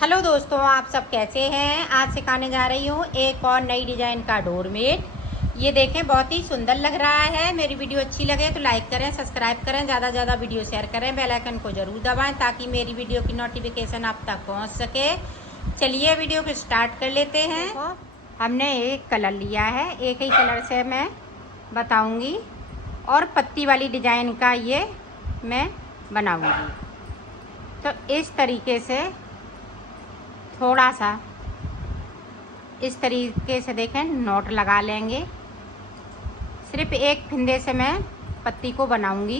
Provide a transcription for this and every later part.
Hello दोस्तों, आप सब कैसे हैं। आज सिखाने जा रही हूँ एक और नई डिज़ाइन का डोरमेट। ये देखें, बहुत ही सुंदर लग रहा है। मेरी वीडियो अच्छी लगे तो लाइक करें, सब्सक्राइब करें, ज़्यादा से ज़्यादा वीडियो शेयर करें, बेल आइकन को ज़रूर दबाएं ताकि मेरी वीडियो की नोटिफिकेशन आप तक पहुँच सके। चलिए वीडियो को स्टार्ट कर लेते हैं। हमने एक कलर लिया है, एक ही कलर से मैं बताऊँगी और पत्ती वाली डिज़ाइन का ये मैं बनाऊँगी। तो इस तरीके से थोड़ा सा इस तरीके से देखें नोट लगा लेंगे। सिर्फ एक फिंदे से मैं पत्ती को बनाऊंगी।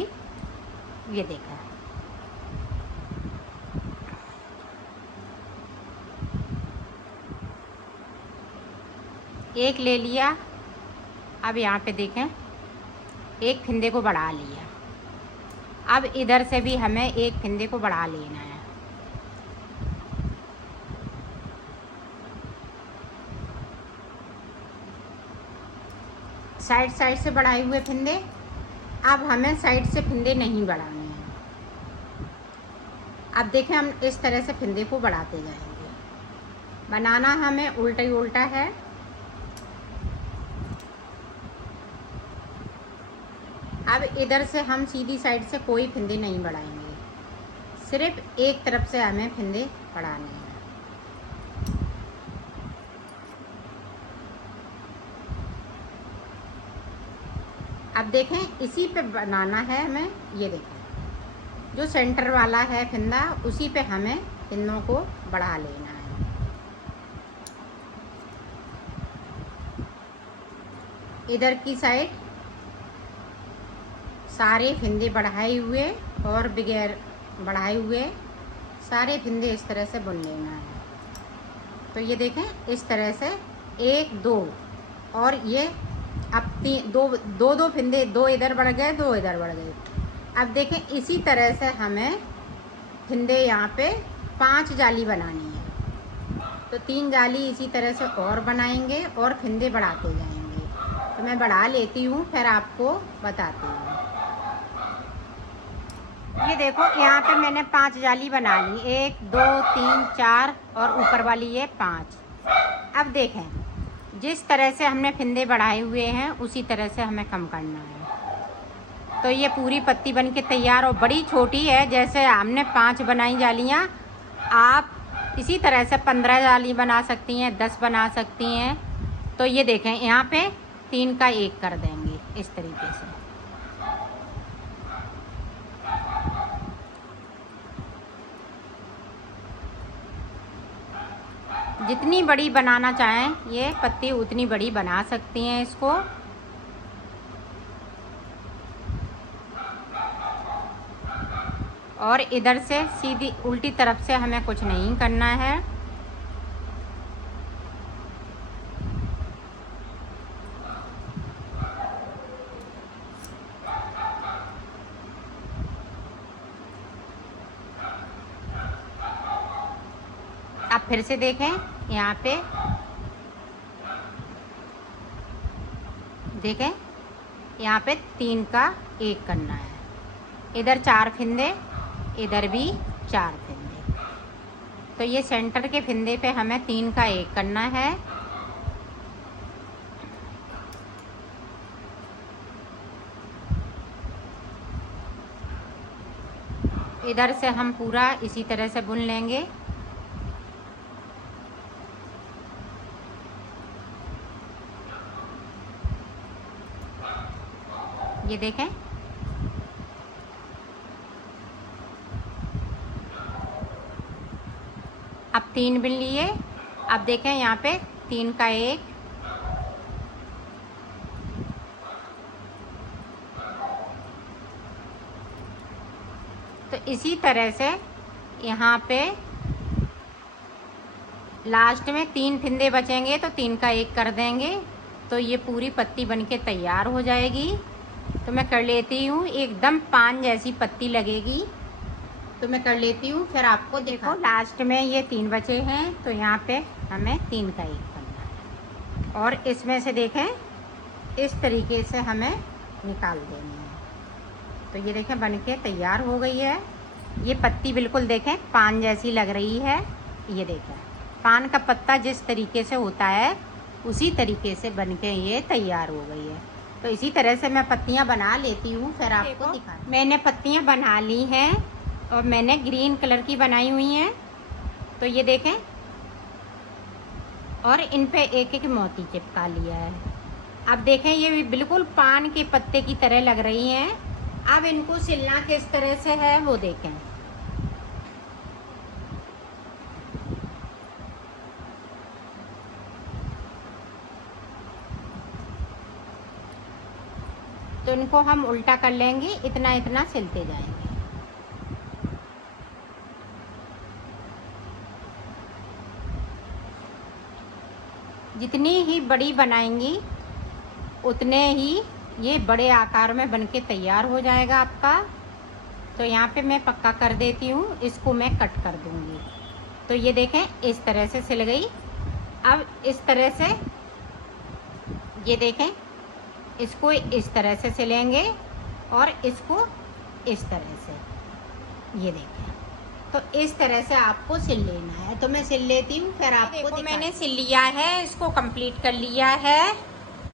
ये देखें, एक ले लिया। अब यहाँ पे देखें एक फिंदे को बढ़ा लिया। अब इधर से भी हमें एक फिंदे को बढ़ा लेना है। साइड साइड से बढ़ाए हुए फिंदे। अब हमें साइड से फिंदे नहीं बढ़ाने हैं। अब देखें, हम इस तरह से फिंदे को बढ़ाते जाएंगे। बनाना हमें उल्टा ही उल्टा है। अब इधर से हम सीधी साइड से कोई फिंदे नहीं बढ़ाएंगे, सिर्फ एक तरफ से हमें फिंदे बढ़ाने हैं। अब देखें, इसी पे बनाना है हमें। ये देखें, जो सेंटर वाला है फिंदा, उसी पे हमें फिंदों को बढ़ा लेना है। इधर की साइड सारे फिंदे बढ़ाए हुए और बगैर बढ़ाए हुए सारे फिंदे इस तरह से बुन लेना है। तो ये देखें, इस तरह से एक दो और ये अब दो फिंदे, दो इधर बढ़ गए, दो इधर बढ़ गए। अब देखें, इसी तरह से हमें फिंदे यहाँ पे 5 जाली बनानी है। तो 3 जाली इसी तरह से और बनाएंगे और फिंदे बढ़ाते जाएंगे। तो मैं बढ़ा लेती हूँ, फिर आपको बताती हूँ। ये देखो, यहाँ पे मैंने 5 जाली बना ली। 1 2 3 4 और ऊपर वाली ये 5। अब देखें, जिस तरह से हमने फिंदे बढ़ाए हुए हैं उसी तरह से हमें कम करना है। तो ये पूरी पत्ती बन के तैयार। और बड़ी छोटी है, जैसे हमने 5 बनाई जालियाँ, आप इसी तरह से 15 जाली बना सकती हैं, 10 बना सकती हैं। तो ये देखें, यहाँ पे 3 का 1 कर देंगे इस तरीके से। जितनी बड़ी बनाना चाहें ये पत्ती उतनी बड़ी बना सकती हैं इसको। और इधर से सीधी उल्टी तरफ से हमें कुछ नहीं करना है। अब फिर से देखें, यहाँ पे देखें, यहाँ पे 3 का 1 करना है। इधर 4 फिंदे, इधर भी 4 फिंदे। तो ये सेंटर के फिंदे पे हमें 3 का 1 करना है। इधर से हम पूरा इसी तरह से बुन लेंगे। ये देखें, अब 3 बुन लिए। अब देखें, यहाँ पे 3 का 1, तो इसी तरह से यहाँ पे लास्ट में 3 फिंदे बचेंगे तो 3 का 1 कर देंगे। तो ये पूरी पत्ती बन के तैयार हो जाएगी। तो मैं कर लेती हूँ, एकदम पान जैसी पत्ती लगेगी। तो मैं कर लेती हूँ, फिर आपको देखो। लास्ट में ये 3 बचे हैं, तो यहाँ पे हमें 3 का 1 करना है। और इसमें से देखें, इस तरीके से हमें निकाल देनी है। तो ये देखें, बन के तैयार हो गई है। ये पत्ती बिल्कुल देखें पान जैसी लग रही है। ये देखें, पान का पत्ता जिस तरीके से होता है उसी तरीके से बनके ये तैयार हो गई है। तो इसी तरह से मैं पत्तियां बना लेती हूँ, फिर आपको दिखा। मैंने पत्तियां बना ली हैं और मैंने ग्रीन कलर की बनाई हुई हैं। तो ये देखें, और इन पे एक एक मोती चिपका लिया है। अब देखें ये बिल्कुल पान के पत्ते की तरह लग रही हैं। अब इनको सिलना किस तरह से है वो देखें। तो इनको हम उल्टा कर लेंगे, इतना इतना सिलते जाएंगे। जितनी ही बड़ी बनाएंगी उतने ही ये बड़े आकार में बनके तैयार हो जाएगा आपका। तो यहाँ पे मैं पक्का कर देती हूँ, इसको मैं कट कर दूँगी। तो ये देखें इस तरह से सिल गई। अब इस तरह से ये देखें, इसको इस तरह से सिलेंगे और इसको इस तरह से, ये देखें। तो इस तरह से आपको सिल लेना है। तो मैं सिल लेती हूँ, फिर आपको देखो मैंने सिल लिया है, इसको कंप्लीट कर लिया है।